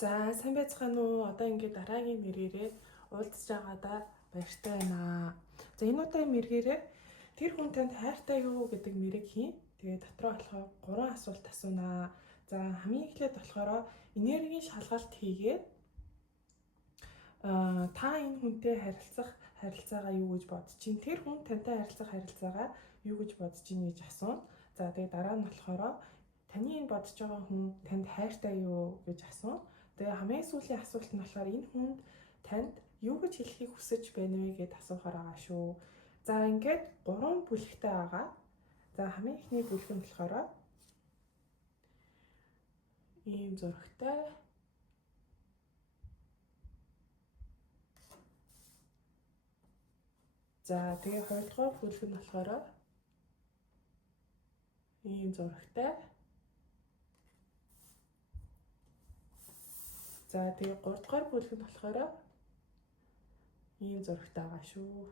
За сайн байцгаана уу? Одоо ингээд дараагийн мэргээрээ уулзж байгаадаа баяртай байна. За энэ удаагийн мэргээрээ тэр хүн танд хайртай юу гэдэг мэрэг хийн. Тэгээ дотроо болохоор 3 асуулт асуунаа. За хамгийн эхлээд болохоор энергийн шалгалт хийгээд та энэ хүнтэй харилцаагаа юу гэж бодож чинь? Тэр хүн тантай харилцах харилцаагаа юу гэж бодож чинь гэж асууна. За тэгээ дараа нь болохоор таны энэ бодож байгаа хүн танд хайртай юу гэж асууна. Тэгээ хамгийн сүүлийн асуулт нь болохоор энэ хүнд танд юу гэж хэлхийг хүсэж байна вэ гэд асуухаар байгаа шүү. За ингээд 3 бүлэгтэй байгаа. За хамгийн эхний бүлэг нь болохоор ийм зурагтай. За тэгээ 2 дугаар бүлэг нь болохоор ийм зурагтай. За тэгээ 3 дугаар бүлэг нь болохоор ийм зурагтай байгаа шүү.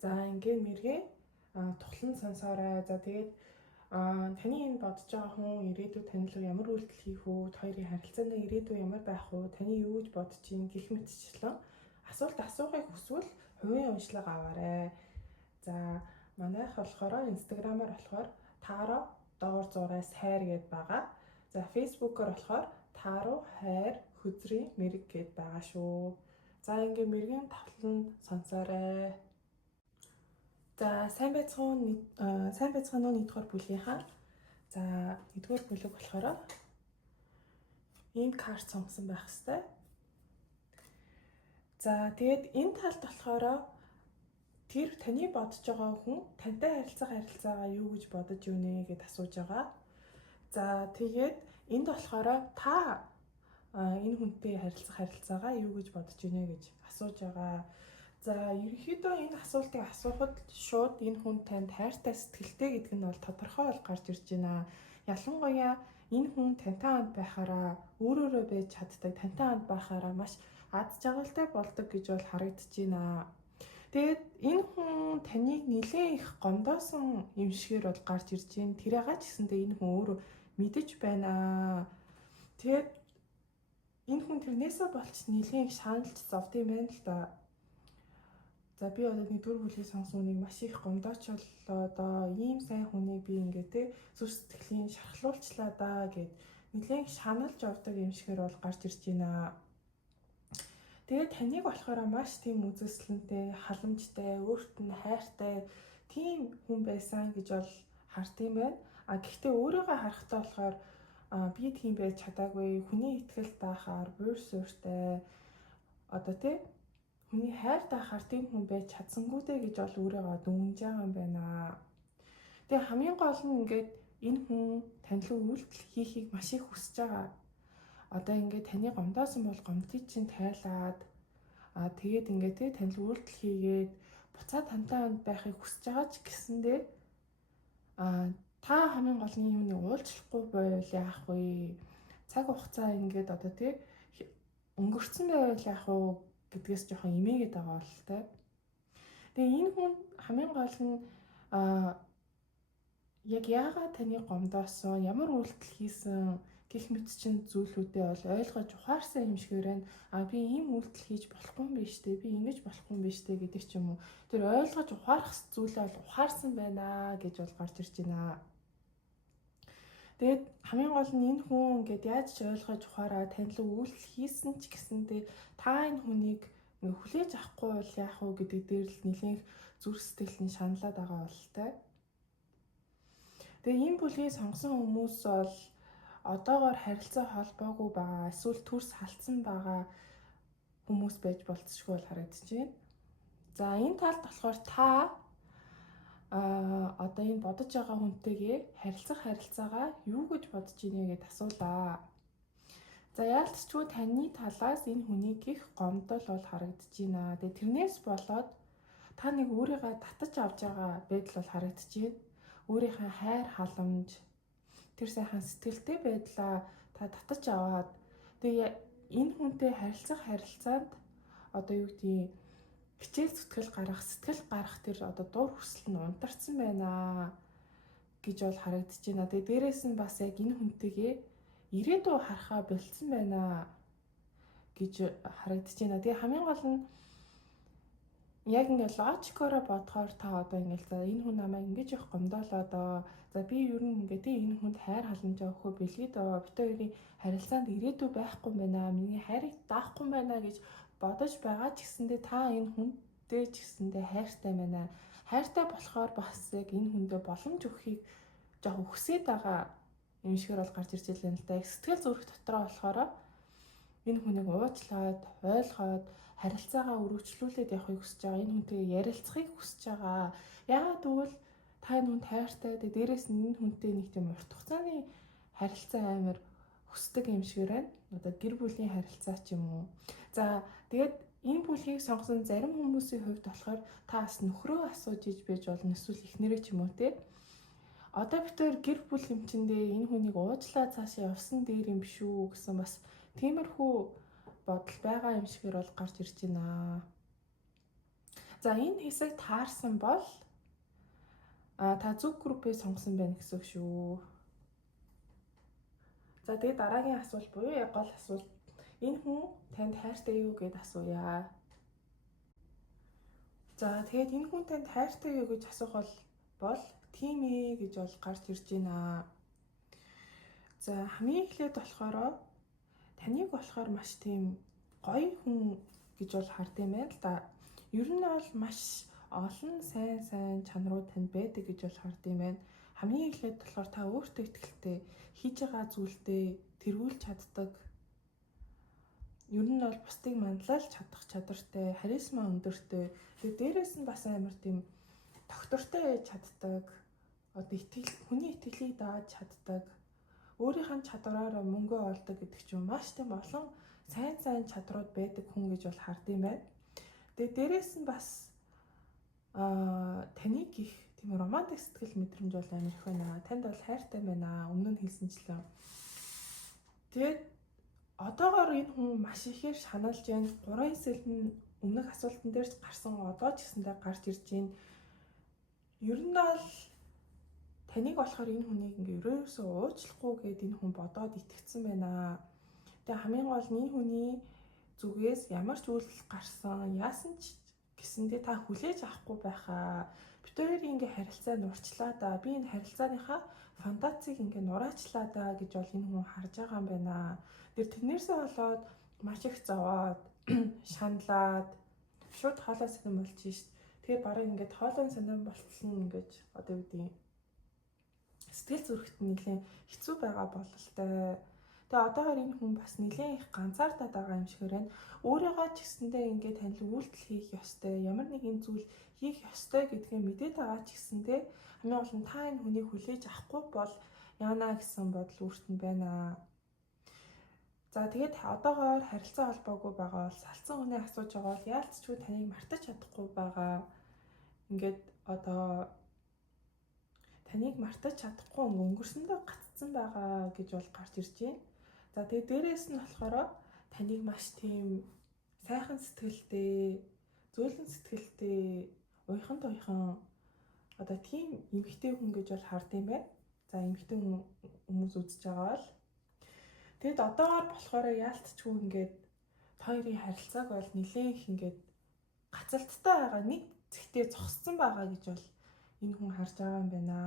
За ингээд мэргээ тухлан сонсоорой. За тэгээд таны энэ бодож байгаа хүн ирээдүйд тань руу ямар үйлдэл хийх үү? Хоёрын харилцааны ирээдүй ямар байх вэ? Таны юу гэж бодож чинь гэх мэтчлэн асуулт асуухыг хүсвэл хувийн уншлага аваарай. За манайх болохоор инстаграмаар болохоор таро доор зураа сайр гэд байгаа. За фейсбүүкээр болохоор таро хайр хөзрийн мэрэг гэд байгаа шүү. За ингээ мэргийн тавлан сонсоорой. За сайн байцгаана уу нэгдүгээр бүлгийнхаа. За нэгдүгээр бүлэг болохоор ийм карт сонгосон байх хэвээр. За тэгээд энэ талд болохоор тэр таны бодож байгаа хүн тантай харилцах харилцаагаа юу гэж бодож ийнэ гэд асууж байгаа. За тэгээд энд болохоор та энэ хүнтэй харилцах харилцаагаа юу гэж бодож ийнэ гэж асууж байгаа. За ерөнхийдөө энэ асуултыг асуухад шууд энэ хүн танд хайртай сэтгэлтэй гэдэг нь бол тодорхой бол гарч ирж байна. Ялангуяа энэ хүн тантай хамт байхаараа өөрөөрөө байж чаддаг, тантай хамт байхаараа маш аз жаргалтай болдог гэж бол харагдаж байна. Тэгээд энэ хүн таныг нэлээд их гомдоосон юм шигээр бол гарч ирж байна. Тэрээгаа ч гэсэндээ энэ хүн өөрөө мэдэж байна. Тэгээд энэ хүн тэрнээсээ болч нэлээд их шаналж зовд юм байна л да. За би одоо нэгдүгээр бүлгийг сонсон хүнийг маш их гомдоочлоо доо. Ийм сайн хүнийг би ингээ те зүрх сэтгэлийн шархлуулчлаа да гэд нэлээд шаналж явдаг юм шигээр бол гарч ирж байна. Тэгээд таныг болохоор маш тийм үзэсгэлэнтэй, халамжтай, өөрт нь хайртай тийм хүн байсан гэж бол хард юм байна. Гэхдээ өөрийгөө харахтаа болохоор би тийм байж чадаагүй, хүний ихтгэл даахаар буйр суурьтай одоо тий хүний хайр даахаар тийм хүн байж чадсангүй дээ гэж бол өөрийгөө дүнж байгаа юм байна. Тэгээ хамгийн гол нь ингээд энэ хүн тань руу үйлдэл хийхийг маш их хүсэж байгаа. Одоо ингээд таны гомдоосон бол гомдыг чинь тайлаад тэгээд ингээд тий тань руу үйлдэл хийгээд буцаад тантай хамт байхыг хүсэж байгаа ч гэсэндээ та хамгийн гол нь юуны уулзахгүй байвал яах вэ? Цаг хугацаа ингээд одоо тий өнгөрцөн байвал яах вэ гэдгээс жоохон эмээгээд байгаа бол тэ. Тэгээ энэ хүн хамгийн гол нь яг яагаад таны гомдоосон, ямар үйлдэл хийсэн гэх мэт чинь зүйлүүдээ бол ойлгож ухаарсан юм шигээр байна. Би ийм үйлдэл хийж болохгүй юм биш үү? Би ингэж болохгүй юм биш үү гэдэг ч юм уу. Тэр ойлгож ухаарах зүйлээ бол ухаарсан байна гэж бол гарч ирж байна. Тэгээд хамгийн гол нь энэ хүн ингээд яаж ч ойлгож ухаараа танилуу үйлдэл хийсэн ч гэсэндээ та энэ хүнийг ингээ хүлээж авахгүй бол яах вэ гэдэг дээр л нэлээх зүрх сэтгэл нь шаналаад байгаа бол тэ. Тэгээ энэ бүлгийг сонгосон хүмүүс бол одоогоор харилцаа холбоогүй байгаа, эсвэл төрс халтсан байгаа хүмүүс байж болцсошгүй бол харагдаж байна. За энэ талд болохоор та одоо энэ бодож байгаа хүнтэйгээ харилцах харилцаагаа юу гэж бодож ийнэ гэд асуулаа. За яалтчгүй таны талаас энэ хүнийг их гомдол бол харагдаж байна. Тэгээ тэрнээс болоод та нэг өөрийгөө татаж авч байгаа байдал бол харагдаж байна. Өөрийнхөө хайр халамж, тэр сайхан сэтгэлтэй байдлаа та татаж аваад тэгээ энэ хүнтэй харилцах харилцаанд одоо юу гэдгийг хичээл зүтгэл гаргах тэр одоо дур хүсэл нь унтарсан байна. гэж бол харагдаж байна. Тэгээ дээрэс нь бас яг энэ хүнтэйгээ ирээдүй харахаа болцсон байна гэж харагдаж байна. Тэгээ хамгийн гол нь яг ингээд логикоор бодохоор та одоо ингээд за энэ хүн намайг ингэж явах гомдоолоо доо. За би ер нь ингээд энэ хүнд хайр халамжаа өгөхөө бэлгээ доо. Бид хоёрын харилцаанд ирээдүй байхгүй юм байна. Миний хайрыг даахгүй юм байна гэж бодож байгаа ч гэсэндээ та энэ хүнтэй ч гэсэндээ хайртай байна. Хайртай болохоор бас яг энэ хүндээ боломж өгөхийг жоох өгсөд байгаа юм шигээр бол гарч ирж байлаа л да. Сэтгэл зүрх дотроо болохоор энэ хүнийг уучлаад, ойлгоод харилцаагаа өргөжлүүлээд явахыг хүсэж байгаа. Энэ хүнтэйгээ ярилцахыг хүсэж байгаа. Яагаад гэвэл та энэ хүнд хайртай. Тэгээ дээрээс нь энэ хүнтэй нэг тийм урт хугацааны харилцаа амар хүсдэг юм шиг байна. Одоо гэр бүлийн харилцаа ч юм уу. За тэгээд энэ бүлгийг сонгосон зарим хүмүүсийн хувьд болохоор та бас нөхрөө асууж иж байж болно. Эсвэл эхнэрээ ч юм уу те. Одоо бид хоёр гэр бүл хэмжиндээ энэ хүнийг уучлаа цаашаа явсан дээр юм биш үү гэсэн бас тиймэрхүү бодол байгаа юм шигээр бол гарч ирж байна. За энэ хэсэг таарсан бол та зөв группээ сонгосон байна гэсэн үг шүү. За тэгээд дараагийн асуулт буюу яг гол асуулт. Энэ хүн танд хайртай юу гэд асууя. За тэгээд энэ хүн танд хайртай юу гэж асуух бол тийм ээ гэж бол гарч ирж байна. За хамгийн эхлээд болохоор таныг болохоор маш тийм гоё хүн гэж бол хард юм байна л да. Ер нь бол маш олон сайн чанарууд танд байдаг гэж бол хард юм байна. Хамгийн эхлээд болохоор та өөртөө итгэлтэй, хийж байгаа зүйлдээ тэргүүлж чаддаг. Ер нь бол бусдыг манлайлж чадах чадвартай, харизма өндөртэй. Тэгээ дээрээс нь бас амар тийм доктортой байж чаддаг. Одоо хүний итгэлийг дааж чаддаг. Өөрийнх нь чадвараараа мөнгө олдог гэдэг ч юм маш тийм олон сайн чадрууд байдаг хүн гэж бол хард юм байна. Тэгээ дээрээс нь бас таныг их тийм романтик сэтгэл мэдрэмж бол амар их байна. Танд бол хайртай байна. Өмнө нь хэлсэнчлэн. Тэгээд одоогоор энэ хүн маш ихээр шаналж байна. 3 сэлэн өмнөх асуултан дээр ч гарсан одоо ч гэсэндээ гарч ирж байна. Ер нь бол таныг болохоор энэ хүнийг ингээ ерөөсөө уучлахгүй гэд энэ хүн бодоод итгэцсэн байна. Тэгээ хамгийн гол нь энэ хүний зүгээс ямар ч үйлдэл гарсан, яасан ч гэсэндээ та хүлээж авахгүй байхаа. Бид хоёрын ингээ харилцаа нурчлаа да. Би энэ харилцааныхаа фантазийг ингээ нураачлаа да гэж бол энэ хүн харж байгаа юм байна. Тэрнээсээ болоод маш их зовоод шаналаад шууд хоолой сонирн болж шít. Тэгэхээр барыг ингээд хоолой сонирн болтол нь ингээд одоо юу гэдэг сэтгэл зүрхт нэлээд хэцүү байгаа бололтой. Тэгээ одоогоор энэ хүн бас нэлээд их ганцаардаад байгаа юм шиг байна. Өөрийгөө ч гэсэндээ ингээд танил үйлдэл хийх ёстой, ямар нэгэн зүйл хийх ёстой гэдгээ мэдээд байгаа ч гэсэндээ хамгийн гол нь та энэ хүнийг хүлээж авахгүй бол яана гэсэн бодол өөрт нь байна. За тэгээд одоогоор харилцаа холбоогүй байгаа бол салцсан хүнээ асууж байгаа бол яалтчгүй таныг мартаж чадахгүй байгаа. Ингээд одоо таныг мартаж чадахгүй өнгөрсөндөө гацсан байгаа гэж бол гарч ирж байна. За тэгээд дээрээс нь болохоор таныг маш тийм сайхан сэтгэлтэй, зөөлөн сэтгэлтэй, уйхан одоо тийм эмэгтэй хүн гэж бол хард юм байна. За эмэгтэй хүмүүс үзэж байгаа бол тэгэд одоогоор болохоор яалтчгүй ингээд хоёрын харилцааг бол нэлээд их ингээд гацалттай байгаа, нэг зэгтээ зогссон байгаа гэж бол энэ хүн харж байгаа юм байна.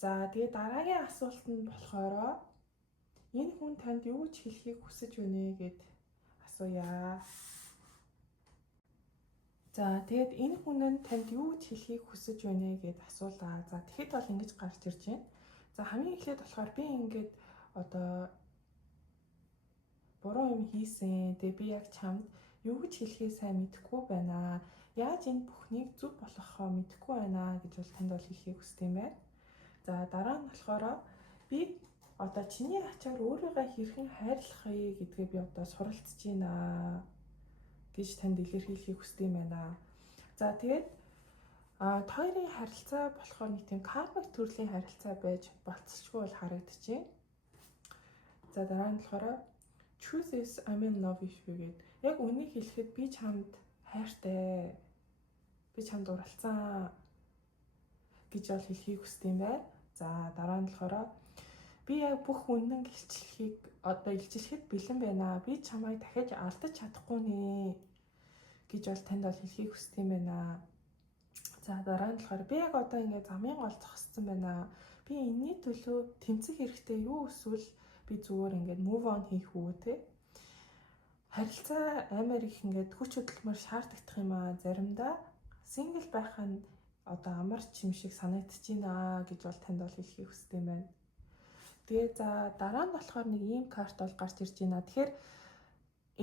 За тэгээд дараагийн асуулт нь болохоор энэ хүн танд юу ч хэлхийг хүсэж байна гэд асууя. За тэгээд энэ хүн нь танд юу ч хэлхийг хүсэж байна гэд асуулаа. За тэгэхэд бол ингэж гарч ирж байна. За хамгийн эхлээд болохоор би ингээд одоо буруу юм хийсэн. Тэгээ би яг чамд юу гэж хэлхээ сайн мэдэхгүй байна. Яаж энэ бүхнийг зөв болгохоо мэдэхгүй байна гэж бол танд бол хэлхийг хүсдэг юм байна. За дараа нь болохоор би одоо чиний ачаар өөрийгөө хэрхэн хайрлахыг гэдгээ би одоо суралцж байна гэж танд илэрхийлэхийг хүсдэг юм байна. За тэгээд хоёрын харилцаа болохоор нэг тийм кармик төрлийн харилцаа байж болцсочгүй бол харагдаж байна. За дараа нь болохоор truth is I'm in love with you гэдэг. Яг үнийг хэлэхэд би чамд хайртай. Би чамд уралцсан. гэж бол хэлхийг хүсдэг юм байна. За дараа нь болохоор би яг бүх үнэн илчлэхэд бэлэн байна. Би чамайг дахиж алдаж чадахгүй нэ гэж бол танд бол хэлхийг хүсдэг юм байна. За дараа нь болохоор би яг одоо ингээд замын гол зогссон байна. Би энэний төлөө тэмцэх хэрэгтэй юу эсвэл би зүгээр ингээд move on хийх үү те? Харилцаа амар их ингээд хүч хөдөлмөр шаарддаг юм аа. Заримдаа single байх нь одоо амарч юм шиг санагдчихэйна гэж бол танд бол хэлхийг хүсдэг юм байна. Тэгээ за дараа нь болохоор нэг ийм карт бол гарч ирж байна. Тэгэхээр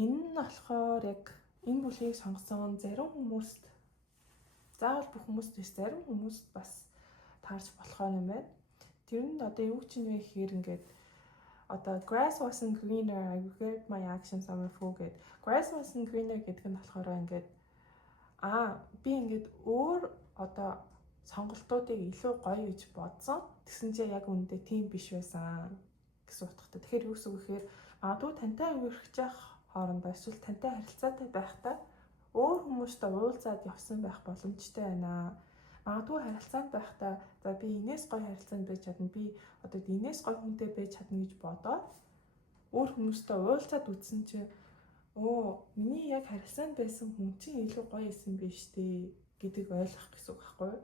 энэ нь болохоор яг энэ бүлгийг сонгосон зарим хүмүүст заавал бүх хүмүүст биш зарим хүмүүст бас таарч болох юм байна. Тэр нь одоо юу ч юм бэ гэхээр ингээд одоо grass wasn't greener I regret my actions are full гэд grass wasn't greener гэдэг нь болохоор ингээд би ингээд өөр одоо сонголтуудыг илүү гоё гэж бодсон. Тэгсэн чинь яг үүндээ тийм биш байсан гэсэн утгатай. Тэгэхээр юу гэсэн үг гэхээр магадгүй тантай үргэлжлэх хоорондоо эсвэл тантай харилцаатай байхдаа өөр хүмүүстэй уулзаад явсан байх боломжтой байна. Магадгүй харилцаанд байхдаа за би энэс гоё харилцаанд байж чадна. Би одоо энэс гоё хүнтэй байж чадна гэж бодоод өөр хүмүүстэй уулзаад үзсэн чинь миний яг харилцаанд байсан хүн чинь илүү гоё исэн биш дээ гэдгийг ойлгох гэсэн үг байхгүй юу?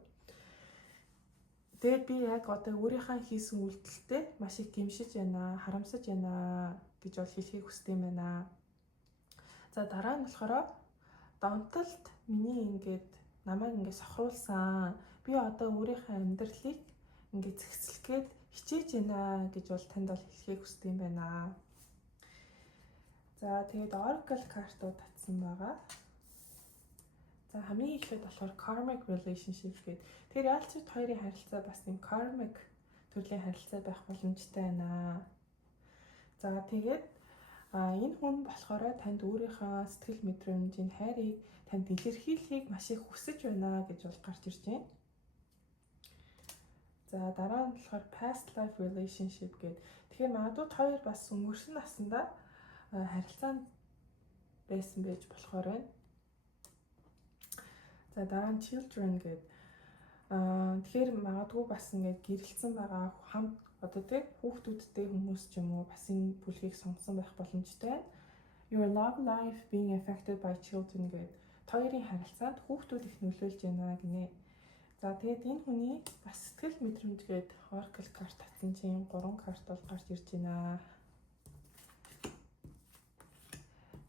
Тэгээд би яг одоо өөрийнхөө хийсэн үйлдэлтэй маш их гэмшиж байна, харамсаж байна гэж бол хэлхийг хүсдэг юм байна. За дараа нь болохоор донтолд миний ингээд намайг ингээд сохруулсан. Би одоо өөрийнхөө амьдралыг ингээд зэгцлэхэд хичээж байна гэж бол танд бол хэлхийг хүсдэг юм байна. За тэгээд oracle картууд татсан байгаа. За хамгийн ихэд болохоор karmic relationship гэдэг. Тэгэхээр яалчид хоёрын харилцаа бас нэг karmic төрлийн харилцаа байх боломжтой байна. За тэгээд энэ хүн болохоор танд өөрийнхөө сэтгэл мэдрэмжийн хайрыг танд илэрхийлэхийг маш их хүсэж байна гэж бол гарч ирж байна. За дараа нь болохоор past life relationship гэдэг. Тэгэхээр магадгүй хоёр бас өнгөрсөн наснда харилцаанд байсан байж болохоор байна. За дараа нь children гэдэг. Тэгэхээр магадгүй бас ингээд гэрэлцсэн байгаа хамт одоо тэг хүүхдүүдтэй хүмүүс ч юм уу бас энэ бүлгийг сонгосон байх боломжтой. Your love life being affected by children гэдэг. Хоёрын харилцаанд хүүхдүүд их нөлөөлж байна гинэ. За тэгээд энэ хүний бас сэтгэл мэдрэмжгээд oracle карт татсан чинь 3 карт бол гарч ирж байна.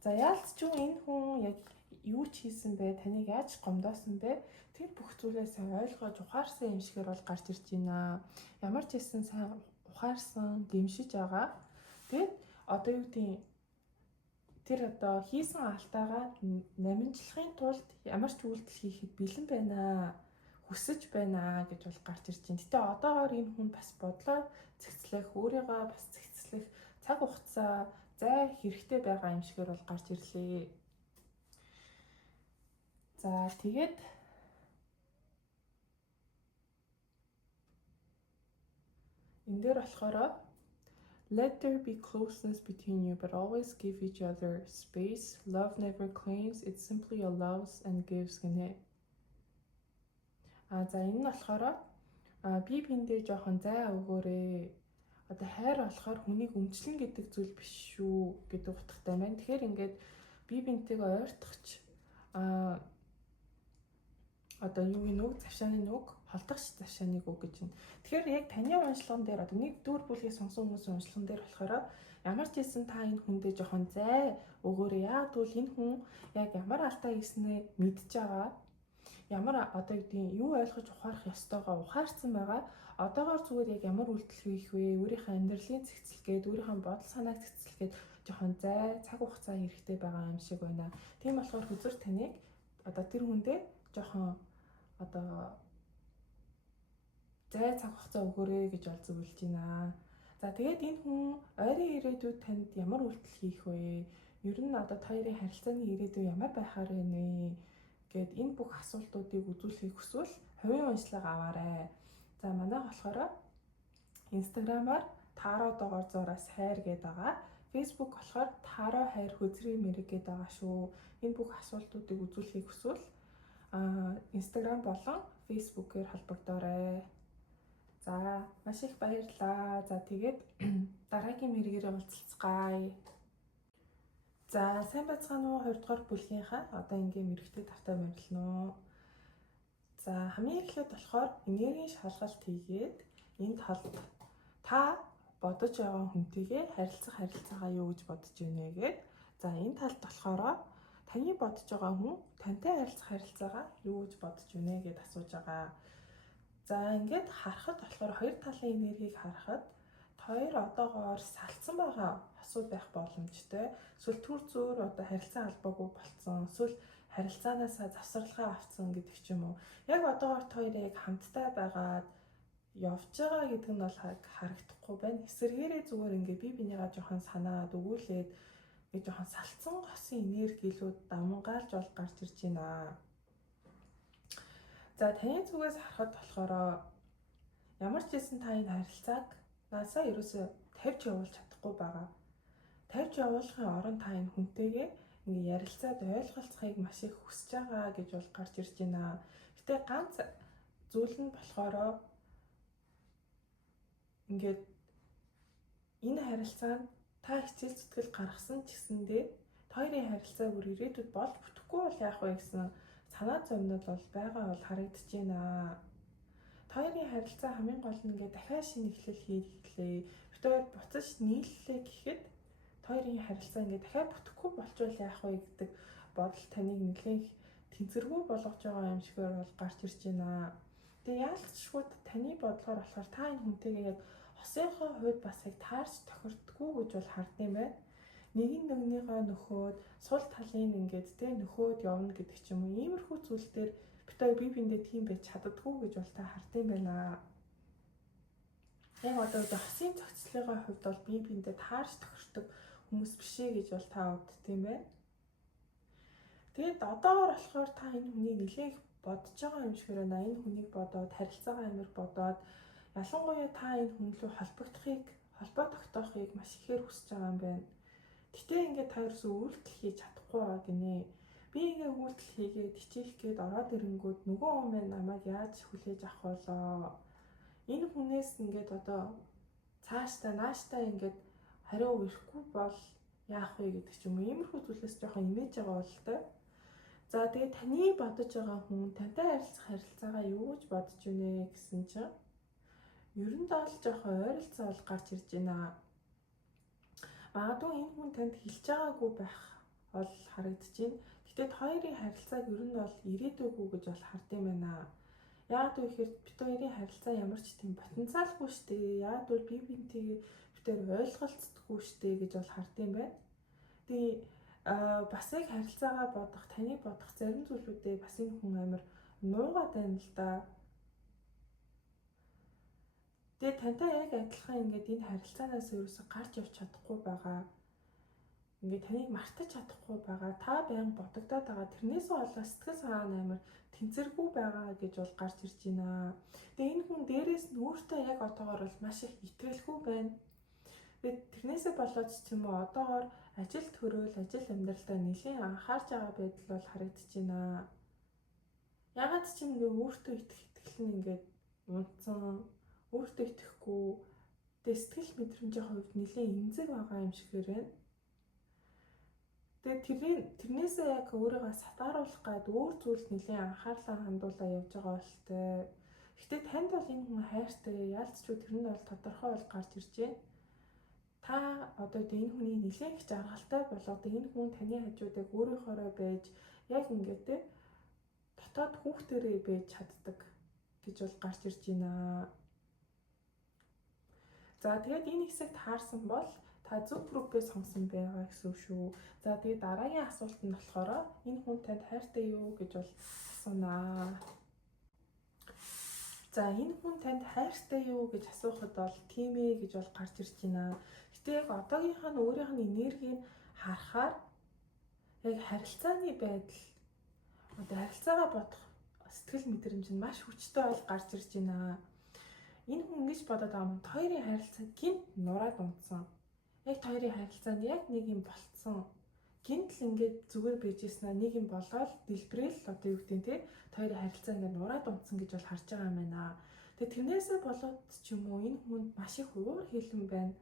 За яалт ч энэ хүн яг юу ч хийсэн бэ? Таныг яаж гомдоосон бэ? Тэр бүх зүйлээ сайн ойлгож ухаарсан юм шигээр бол гарч ирж байна. Ямар ч хэлсэн сайн ухаарсан, дэмшиж байгаа. Тэгээд одоо юу гэдэг тэр одоо хийсэн алдаагаа намжлахын тулд ямар ч үйлдэл хийхэд бэлэн байна, хүсэж байна гэж бол гарч ирж байна. Гэтэ одоогоор энэ хүн бас бодлоо цэгцлэх, өөрийгөө бас цэгцлэх цаг хугацаа зай хэрэгтэй байгаа юм шигээр бол гарч ирлээ. За тэгээд энэ дээр болохоор let there be closeness between you but always give each other space. Love never claims, it simply allows and gives гэнэ. За энэ нь болохоор би биндээ жоохон зай өгөөрэй. Одоо хайр болохоор хүнийг өмчлөн гэдэг зүйл биш шүү гэдэг утгатай байна. Тэгэхээр ингээд би бинтэйгээ ойртохч одоо юу нэг завшааны нүг холдохч завшааны үг гэж байна. Тэгэхээр яг таны уншлаган дээр одоо нэг дүүр бүлгийг сонсон хүмүүсийн уншлаган дээр болохоор ямар ч хэлсэн та энэ хүндээ жоохон зай өгөөрэй. Яг тэгвэл энэ хүн яг ямар алдаа хийснээ мэдж байгаа. Ямар одоо юу ойлгож ухаарах ёстойгоо ухаарсан байгаа. Одоогоор зүгээр яг ямар үйлдэл хийх вэ? Өөрийнхөө амьдралын цэгцлэгээд, өөрийнхөө бодол санааг цэгцлэгээд жоохон зай, цаг хугацаа хэрэгтэй байгаа юм шиг байна. Тийм болохоор хүзэр таныг одоо тэр хүндээ жоохон одоо зай цаг хугацаа өгөөрэй гэж бол зөвлөж байна. За тэгээд энэ хүн ойрын ирээдүйд танд ямар үйлдэл хийх вэ? Ер нь одоо хоёрын харилцааны ирээдүй ямар байхаар байна вэ? Гэт энэ бүх асуултуудыг үзүүлэхийг хүсвэл хувийн уншлага аваарай. За манай болохоор Instagram-аар Таро доогоорзоороос хайр гэдэг байгаа. Facebook болохоор Таро хайр хөзрийн мэрэг гэдэг байгаа шүү. Энэ бүх асуултуудыг үзүүлэхийг хүсвэл Instagram болон Facebook-ээр холбогдоорой. За маш их баярлалаа. За тэгээд дараагийн мэргээр уулзцгаая. За сайн байцгаана уу 2 дугаар бүлгийнхаа одоо ингээм мэрэгтэй тавтай морилно. За хамгийн эхлээд болохоор энергийн шалгалт хийгээд энэ талд та бодож байгаа хүнтэйгээ харилцах харилцаагаа юу гэж бодож байна гэгээд за энэ талд болохоор таны бодож байгаа хүн тантай харилцах харилцаагаа юу гэж бодож байна гэд асууж байгаа. За ингээд харахад болохоор хоёр талын энергийг харахад хоёр одоогоор салцсан байгаа асуудал байх боломжтой. Эсвэл түр зөөр одоо харилцаа албаагүй болцсон. Эсвэл харилцаанаасаа завсралгаа авцсан гэдэг ч юм уу. Яг одоогоор хоёр яг хамтдаа байгаад явж байгаа гэдэг нь бол харагдахгүй байна. Эсвэргээрээ зүгээр ингээд бие бинийгаа жоохон санаад өгүүлээд ингээд жоохон салцсан хосын энергийлүүд давмгаалж бол гарч ирж байна. За таны зүгээс харахад болохоор ямар ч байсан та энэ харилцааг наасаа ерөөсөө тавьж явуулж чадахгүй байгаа. Тавьж явуулахын оронд та энэ хүнтэйгээ ингээ ярилцаад ойлголцохыг маш их хүсэж байгаа гэж бол гарч ирж байна. Гэтэ ганц зүйл нь болохоор ингээд энэ харилцаанд та хичээл зүтгэл гаргасан ч гэсэндээ хоёрын харилцаа бүр ирээдүйд болж бүтэхгүй бол яах вэ гэсэн санаа зовнил бол байгаа бол харагдаж байна. Хоёрын харилцаа хамгийн гол нь ингээд дахиад шинэ эхлэл хийлээ. Бид хоёр буцаж нийллээ гэхэд хоёрын харилцаа ингээд дахиад бүтэхгүй болчвол яах вэ гэдэг бодол таныг нэлээх тэнцвэргүй болгож байгаа юм шигээр бол гарч ирж байна. Тэгээ яалтчгүй таны бодлогоор болохоор та энэ хүнтэйгээ яг хосынхоо хувьд бас яг таарч тохирдгүй гэж бол хардсан байна. Нэгэн нэгнийхээ нөхөөд сул талын ингээд тэ нөхөөд явна гэдэг ч юм уу. Иймэрхүү зүйл дээр бид хоёр бие биендээ тийм байж чаддаггүй гэж бол та хардсан байна. Яг одоо хосын зохицлын хувьд бол бие биендээ таарч тохирдог хүмүүс бишээ гэж бол та бодд юм байна. Тэгээд одоогор болохоор та энэ хүнийг нэлээх бодож байгаа юм шиг байна. Энэ хүнийг бодоод харилцаагаа амар бодоод ялангуяа та энэ хүн рүү холбоо тогтоохыг маш ихээр хүсэж байгаа юм байна. Гэтэ ингээд та ерөөсөө үйлдэл хийж чадахгүй байгаа гинэ. Би ингээд үйлдэл хийгээд хичээх гээд ороод ирэнгүүт нөгөө хүн маань намайг яаж хүлээж авах болоо. Энэ хүнээс ингээд одоо цаашдаа наашдаа ингээд хариу ирэхгүй бол яах вэ гэдэг ч юм уу. Иймэрхүү зүйлээс жоохон имэж байгаа бол тоо. За тэгээд таны бодож байгаа хүн тантай харилцах харилцаагаа юу гэж бодож байна гэсэн чинь ерөндөө л жоохон ойролцоо бол гарч ирж байна. Магадгүй энэ хүн танд хэлж байгаагүй байх бол харагдаж байна. Гэтэл хоёрын харилцааг ер нь бол ирээдүйгүй гэж бол хардсан байна. Яг үехээр бид хоёрын харилцаа ямар ч тийм потенциалгүй штэ. Яг бол бие биентэйгээ бид хоёр ойлголцдоггүй штэ гэж бол хардсан байна. Тэгээ бас яг харилцаагаа бодох, таны бодох зарим зүйлүүдээ бас энэ хүн амар нуугаад байна л да. Тэгээ тантай яг адилхан ингээд энэ харилцаанаас ерөөсөй гарч явж чадахгүй байгаа. Ингээд таныг мартаж чадахгүй байгаа. Та байнга бодогдоод байгаа. Тэрнээс болоод сэтгэл санаа амар тэнцвэргүй байгаа гэж бол гарч ирж байна. Тэгээ энэ хүн дээрээс нь өөртөө яг одоогоор бол маш их итгэлгүй байна. Тэгээ тэрнээсээ болоод ч юм уу одоогоор ажил төрөөл, ажил амьдралдаа нэлийн анхаарч байгаа байдал бол харагдаж байна. Ягаад ч юм ингээд өөртөө итгэл нь ингээд унтсан, өөртөө итгэхгүй, тэгээ сэтгэл мэдрэмжийн хувьд нэлийн эмзэг байгаа юм шигээр байна. Тэгээ тэрнээсээ яг өөрийгөө сатааруулах гад өөр зүйлд нэлийн анхаарлаа хандуулаа явж байгаа болтой. Гэтэ танд бол энэ хүн хайртай, яалтчгүй тэр нь бол тодорхой бол гарч ирж байна. Та одоо энэ хүний нэлийн их жаргалтай болоод энэ хүн таны хажууд яг өөрийнхоороо байж яг ингээд те дотоод хүүхдэрээ байж чаддаг гэж бол гарч ирж байна. За тэгээд энэ хэсэгт хаарсан бол та зөв группээ сонгосон байгаа гэсэн үг шүү. За тэгээд дараагийн асуулт нь болохоор энэ хүн танд хайртай юу гэж бол асуунаа. За энэ хүн танд хайртай юу гэж асуухад бол тийм ээ гэж бол гарч ирж байна. Гэтэ яг одоогийнх нь өөрийнх нь энергийг харахаар яг харилцааны байдал одоо харилцаагаа бодох сэтгэл мэдрэмж нь маш хүчтэй бол гарч ирж байна. Энэ хүн ингэж бодоод байгаа юм. Хоёрын харилцаа гинт нураад унтсан. Яг хоёрын харилцаанд яг нэг юм болцсон. гинтл ингээд зүгээр байжсэн нэг юм болоод дэлбэрэл одоо юу гэдэг те хоёрын харилцаа ингээд нураад унтсан гэж бол харж байгаа юм байна. Тэгээ тэрнээсээ болоод ч юм уу энэ хүнд маш их уур хилэн байна.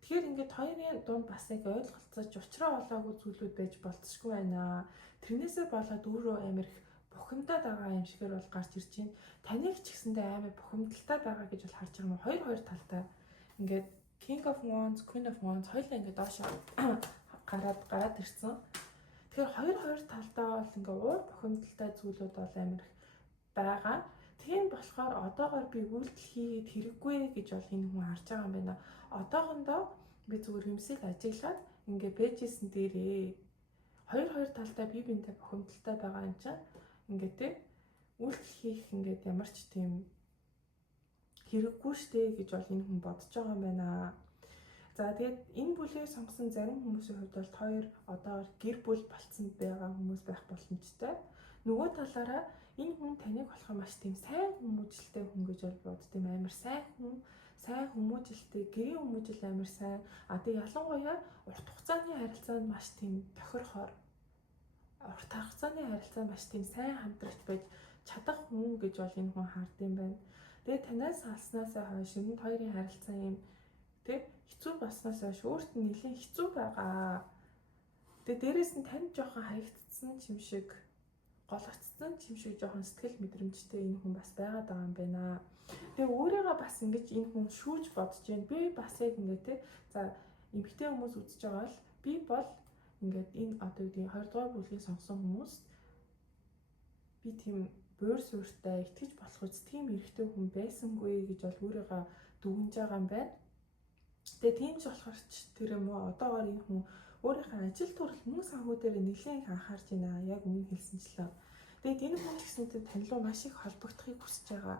Тэгэхээр ингээд хоёрын дунд бас яг ойлголцож учраа олоогүй зүйлүүд байж болцсохгүй байна. Тэрнээсээ болоод өөрөө амар их бухимдаад байгаа юм шигээр бол гарч ирж байна. Таныг ч гэсэндээ амар бухимдалтай байгаа гэж бол харж байгаа юм. Хоёр талтай ингээд King of Wands, Queen of Wands хоёулаа ингээд доошоо гараад ирсэн. Тэгэхээр хоёр талдаа бол ингээ уур бухимдалтай зүйлүүд бол амар их байгаа. Тийм болохоор одоогоор би үйлдэл хийгээд хэрэггүй гэж бол энэ хүн харж байгаа юм байна. Одоохондоо би зүгээр юмсыг ажиглаад ингээ бэжсэн дээрээ хоёр талдаа бие биентэй бухимдалтай байгаа юм чинь ингээ те үйлдэл хийх ингээд ямар ч тийм хэрэггүй штэ гэж бол энэ хүн бодож байгаа юм байна. За тэгээд энэ бүлийг сонгосон зарим хүмүүсийн хувьд бол хоёр одоогоор гэр бүл болцсон байгаа хүмүүс байх боломжтой. Нөгөө талаараа энэ хүн таныг болохоор маш тийм сайн хүмүүжлтэй хүн гэж бол боддtiin амар сайн хүн, сайн хүмүүжлтэй, гэрийн хүмүүжил амар сайн. А тэгээд ялангуяа урт хугацааны харилцаанд маш тийм тохирохоор урт хугацааны харилцаа маш тийм сайн хамтрагч байж чадах хүн гэж бол энэ хүн хардсан байна. Тэгээд танаас салснаасаа хойш энэ хоёрын харилцаа юм тэг хэцүү баснаас хойш өөрт нь нэлээд хэцүү байгаа. Тэгээд дээрэс нь тань жоохон хаягдсан юм шиг, гологцсон юм шиг жоохон сэтгэл мэдрэмжтэй энэ хүн бас байгаад байгаа юм байна. Тэгээд өөрийгөө бас ингэж энэ хүн шүүж бодож байна. Би бас яг ингэ те за эмэгтэй хүмүүс үзэж байгаа бол би бол ингээд энэ одоо үеийн 20 дугаар бүлгийн сонгосон хүмүүс би тийм буур суурьтай итгэж болох үс тийм эрэгтэй хүн байсангүй гэж бол өөрийгөө дүгнж байгаа юм байна. Тэгээ тийм ч болохоор ч тэр юм уу одоогоор энэ хүн өөрийнхөө ажил төрөл мөн санхүү дээр нэлээд анхаарч байна. Яг өмнө хэлсэнчлээ. Тэгээд энэ хүн ч гэсэнтэй тань руу маш их холбогдохыг хүсэж байгаа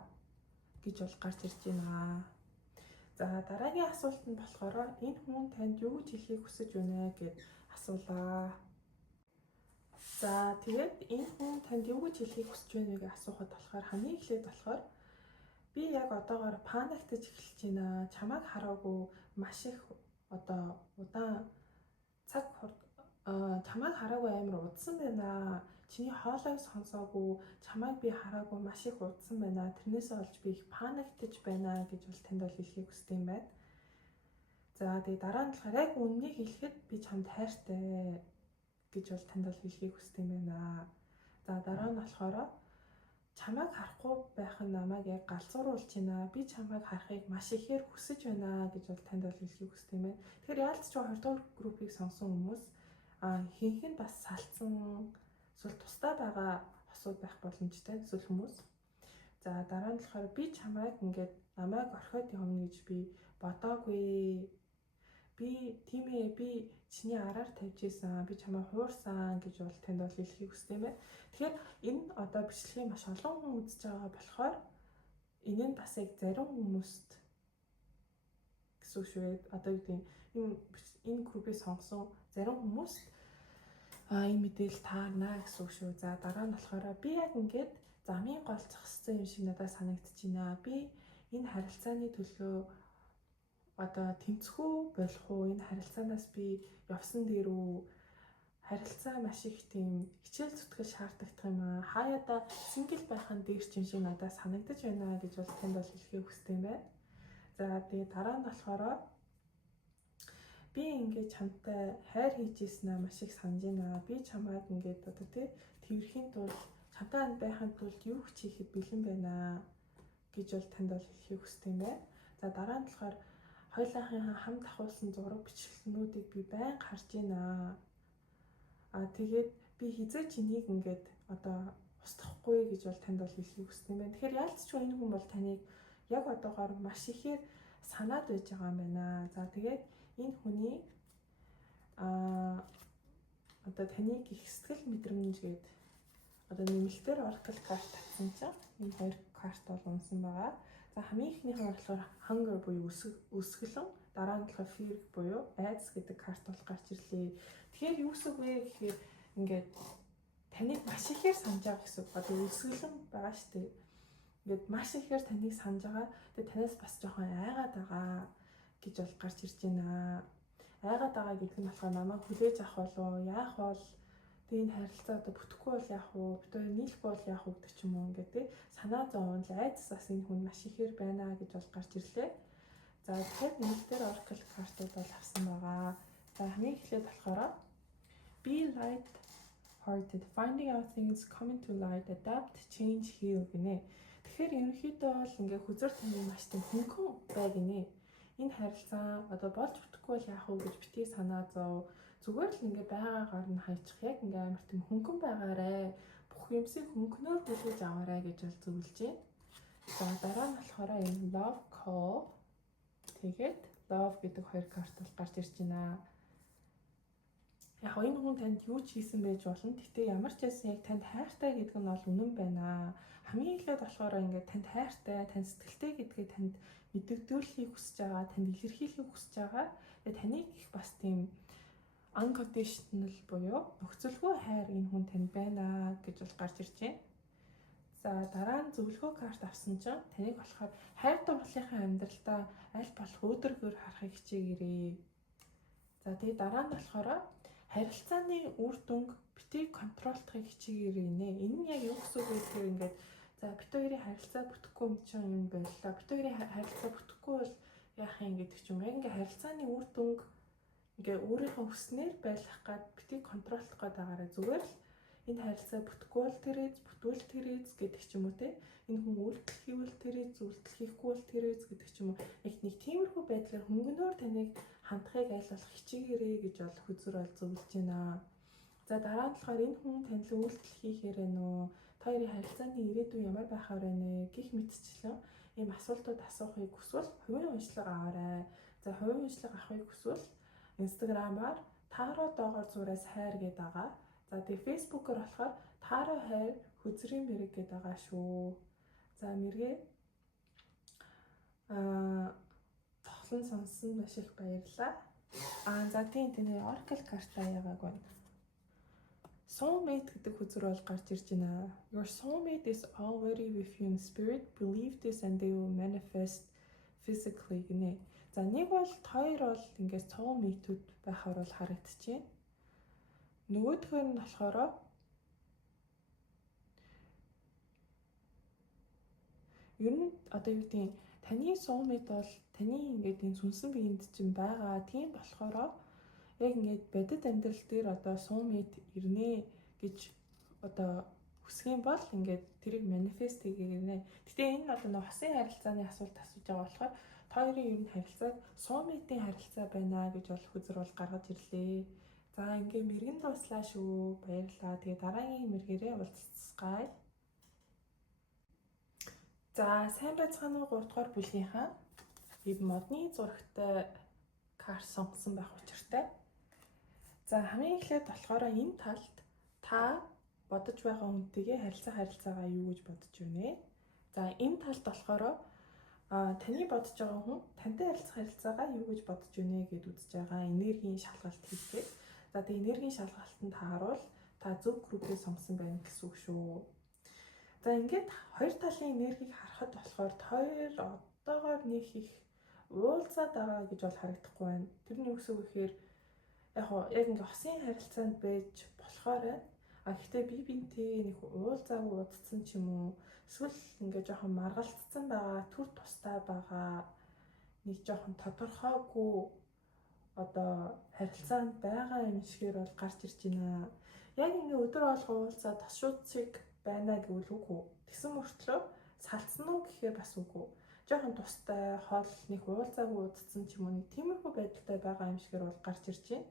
гэж бол гарч ирж байна. За дараагийн асуулт нь болохоор энэ хүн танд юу гэж хэлхийг хүсэж байна гэд асуулаа. За тэгээд энэ хүн танд юу гэж хэлхийг хүсэж байна гэж асуухад болохоор хамгийн эхлээд болохоор би яг одоогоор паниктаж эхэлж байна. Чамайг хараагүй маш их одоо удаан цаг чамайг хараагүй амар удсан байна. Чиний хоолойг сонсоогүй чамайг би хараагүй маш их удсан байна. Тэрнээсээ болж би их паниктаж байна гэж бол танд бол хэлхийг хүсдэг юм байна. За тэгээд дараа нь болохоор яг үннийг хэлэхэд би чамд хайртай гэж бол танд бол хэлхийг хүсдэг юм байна. За дараа нь болохоор чамайг харахгүй байх нь намайг яг галзууруулж байна. Би чамайг харахыг маш ихээр хүсэж байна гэж бол танд бол хэлхийг хүсдэг юм байна. Тэгэхээр яалтч 2 дугаар группийг сонсон хүмүүс хинх нь бас салцсан эсвэл тусдаа байгаа хосууд байх боломжтой эсвэл хүмүүс. За дараа нь болохоор би чамайг ингээд намайг орхиод явна гэж би бодоогүй. Би тийм ээ би чиний араар тавьж ийсэн. Би чамайг хуурсан гэж бол танд бол хэлхийг хүсдэг юм байна. Тэгэхээр энэ одоо бичлэгийг маш олон хүн үзэж байгаа болохоор энэ нь бас яг зарим хүмүүст гэсэн шүү. Одоо юу гэдэг энэ группийг сонгосон зарим хүмүүс энэ мэдээлэл таарна гэсэн шүү. За дараа нь болохоор би яг ингээд замын гол зогссон юм шиг надад санагдаж байна. Би энэ харилцааны төлөө одоо тэнцвүү болох уу? Энэ харилцаанаас би явсан дээр үү? Харилцаа маш их тийм хичээл зүтгэл шаардлагатай юм аа. Хаяада сингл байхын дээр ч юм шиг надад санагдаж байна гэж бол танд бол хэлхийг хүсдэг юм байна. За тэгээ дараа нь болохоор би ингээд чамтай хайр хийж ийснаа маш их санаж байна. Би чамайг ингээд одоо тэрхийн тулд чамтай байхын тулд юу хийхэд бэлэн байна гэж бол танд бол хэлхийг хүсдэг юм байна. За дараа нь болохоор хоёулаахын хамт ахуулсан зураг бичлэгнүүдийг би байнга харж байна. Тэгээд би хизээ чинийг ингээд одоо устгахгүй гэж бол танд бол хэлхийг хүсдэг юм байна. Тэгэхээр яалтчгүй энэ хүн бол таныг яг одоогоор маш ихээр санаад байж байгаа юм байна. За тэгээд энэ хүний одоо таныг их сэтгэл мэдрэмж гээд одоо нэмэлтээр oracle карт татсан чинь энэ хоёр карт бол унсан байгаа. За хамгийн ихнийхээ болохоор hunger буюу өсгөлөн, дараа нь болохоор fear буюу айдас гэдэг карт бол гарч ирлээ. Тэгэхээр юу гэсэн үг вэ гэхээр ингээд таныг маш ихээр санаж байгаа гэсэн үг. Одоо өсгөлөн байгаа шүү дээ. Ингээд маш ихээр таныг санаж байгаа. Тэгээд танаас бас жоохон айгаад байгаа гэж бол гарч ирж байна. айгаад байгаа гэдэг нь болохоор намайг хүлээж авах болов яах бол энэ харилцаа одоо бүтэхгүй бол яах вэ? Бид хоёр нийлэх бол яах вэ гэдэг ч юм уу ингээд тий санаа зовоон л айдсаас энэ хүн маш ихээр байна гэж бол гарч ирлээ. За тэгэхээр нэгдэр oracle картууд бол авсан байгаа. За хамгийн эхлээд болохоор be light hearted, finding out things, coming to light, adapt, change, heal гинэ. Тэгэхээр ерөнхийдөө бол ингээ хүзэр таны маш тийм хөнгөн бай гинэ. Энэ харилцаа одоо болж бүтэхгүй бол яах вэ гэж битгий санаа зов. Зүгээр л ингээ байгаагаар нь хайчих яг ингээ амар тийм хөнгөн байгаарэ. Бүх юмсыг хөнгөнөөр хүлээж аваарэ гэж бол зөвлөж байна. За дараа нь болохоор энэ love call тэгээд love гэдэг хоёр карт бол гарч ирж байна. Яг энэ хүн танд юу ч хийсэн байж болно. Гэтэ ямар ч байсан яг танд хайртай гэдэг нь бол үнэн байна. Хамгийн эхлээд болохоор ингээд танд хайртай, танд сэтгэлтэй гэдгийг танд мэддэгдүүлэхийг хүсэж байгаа, танд илэрхийлэхийг хүсэж байгаа. Тэгээ таныг их бас тийм unconditional буюу нөхцөлгүй хайр энэ хүн танд байна гэж бол гарч ирж байна. За дараа нь зөвлөгөө карт авсан чинь таныг болохоор хайр дурлалынхаа амьдралдаа аль болох өөдрөгөр харахыг хичээгээрэй. За тэгээ дараа нь болохоор харилцааны үр дүнг битгий контролдохыг хичээгээрэй нэ. Энэ нь яг юу гэсэн үг вэ гэхээр ингээд за бит хоёрын харилцаа бүтэхгүй юм чинь юм байлаа. Бит хоёрын харилцаа бүтэхгүй бол яах юм гэдэг ч юм. Яг ингээд харилцааны үр дүнг ингээ өөрийнхөө хүснээр байлгах гад битгий контролдох гэдагаараа зүгээр л энэ харилцаа бүтэхгүй бол тэрээс бүтвэл тэрээс гэдэг ч юм уу те. Энэ хүн үйлдэл хийвэл тэрээс үйлдэл хийхгүй бол тэрээс гэдэг ч юм уу. Яг нэг тиймэрхүү байдлаар хөнгөнөөр таныг хандахыг аль болох хичээгээрэй гэж бол хүзэр бол зөвлөж байна. За дараа нь болохоор энэ хүн танил үйлдэл хийхээр нөө та хоёрын харилцааны ирээдүйн ямар байхаар байна гэх мэтчлэн ийм асуултууд асуухыг хүсвэл хувийн уншлага аваарай. За хувийн уншлага авахыг хүсвэл Instagram-аар Таро доогоор зураас хайр гэдэг байгаа. За тэгээ Facebook-оор болохоор Таро хайр хүзрийн мэрэг гэдэг байгаа шүү. За мэргээ тоглон сонсон маш их баярлалаа. За тийм тэний oracle картаа яагааг байна. Soulmate гэдэг хүзэр бол гарч ирж байна. Your soulmate is already with you in spirit. Believe this and they will manifest physically гинэ. За нэг бол хоёр бол ингээд soulmate-уд байхаар бол харагдчихээн. Нөгөөх нь болохоор ер нь одоо юу гэдэг таны soulmate бол таны ингээд энэ сүнсэн биеинд чинь байгаа. Тийм болохоор яг ингээд бодит амьдрал дээр одоо soulmate ирнэ гэж одоо хүсэх юм бол ингээд тэрийг manifest хийгээрнэ. Гэтэ энэ нь одоо нэг хосын харилцааны асуулт асууж байгаа болохоор хоёрын ер нь харилцааг soulmate-ийн харилцаа байна гэж бол хүзэр бол гаргаж ирлээ. За ингээ мэрэгэн дуслаа шүү. Баярлалаа. Тэгээ дараагийн мэргээрээ уулзцгаая. За сайн байцгаана уу 3 дугаар бүлгийнхаа модны зурагтай карт сонгосон байх учиртай. За хамгийн эхлээд болохоор энэ талд та бодож байгаа хүнтэйгээ харилцаагаа юу гэж бодож байна. За энэ талд болохоор таны бодож байгаа хүн тантай харилцаагаа юу гэж бодож байна гэд үзэж байгаа энергийн шалгалт хийгээд. За тэгээ энергийн шалгалтанд тааруул та зөв группээ сонгосон байна гэсэн үг шүү. За ингээд хоёр талын энергийг харахад болохоор хоёр одоогоор нэг их уулзаад байгаа гэж бол харагдахгүй байна. Тэрний юу гэсэн үг гэхээр яг ингээ хосын харилцаанд байж болохоор байна. Гэхдээ би бинтээ нэг уулзаагүй удцсан ч юм уу эсвэл ингээ жоохон маргалцсан байгаа, түр тустай байгаа, нэг жоохон тодорхойгүй одоо харилцаанд байгаа юм шигээр бол гарч ирж байна. Яг ингээ өдөр болгоо уулзаад тосшуудсыг байна гэвэл үгүй. Тэгсэн мөртлөө салцсан уу гэхээр бас үгүй. Жоохон тустай, хол нэг уулзаагүй удцсан ч юм уу нэг тиймэрхүү байдалтай байгаа юм шигээр бол гарч ирж байна.